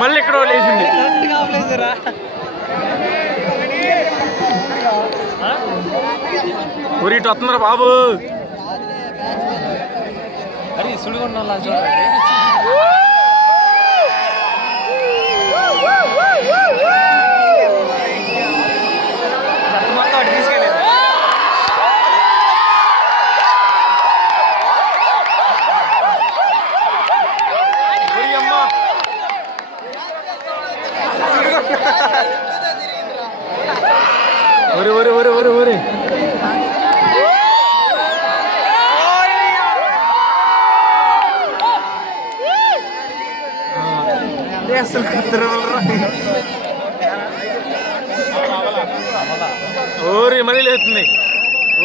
మళ్ళీ ఇక్కడ లేచింది ఊరిటి వస్తున్నారా బాబు అరే సుడిగొండ ఒరే ఒరే ఒరే ఒరే ఒరే అసలు ఓరి మళ్ళీ లేస్తుంది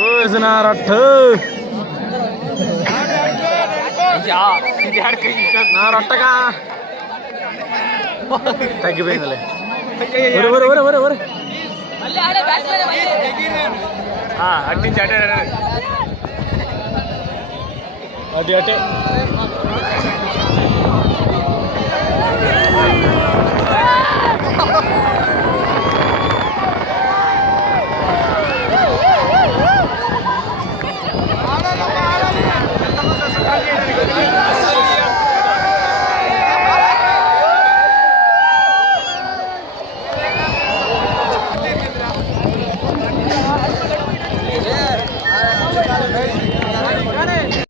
ఓసినారట్టు నా రొట్టగా తగ్గిపోయిందిలే ఒరే ఒరే ఒరే ఒరే అట్టించి అటే అటే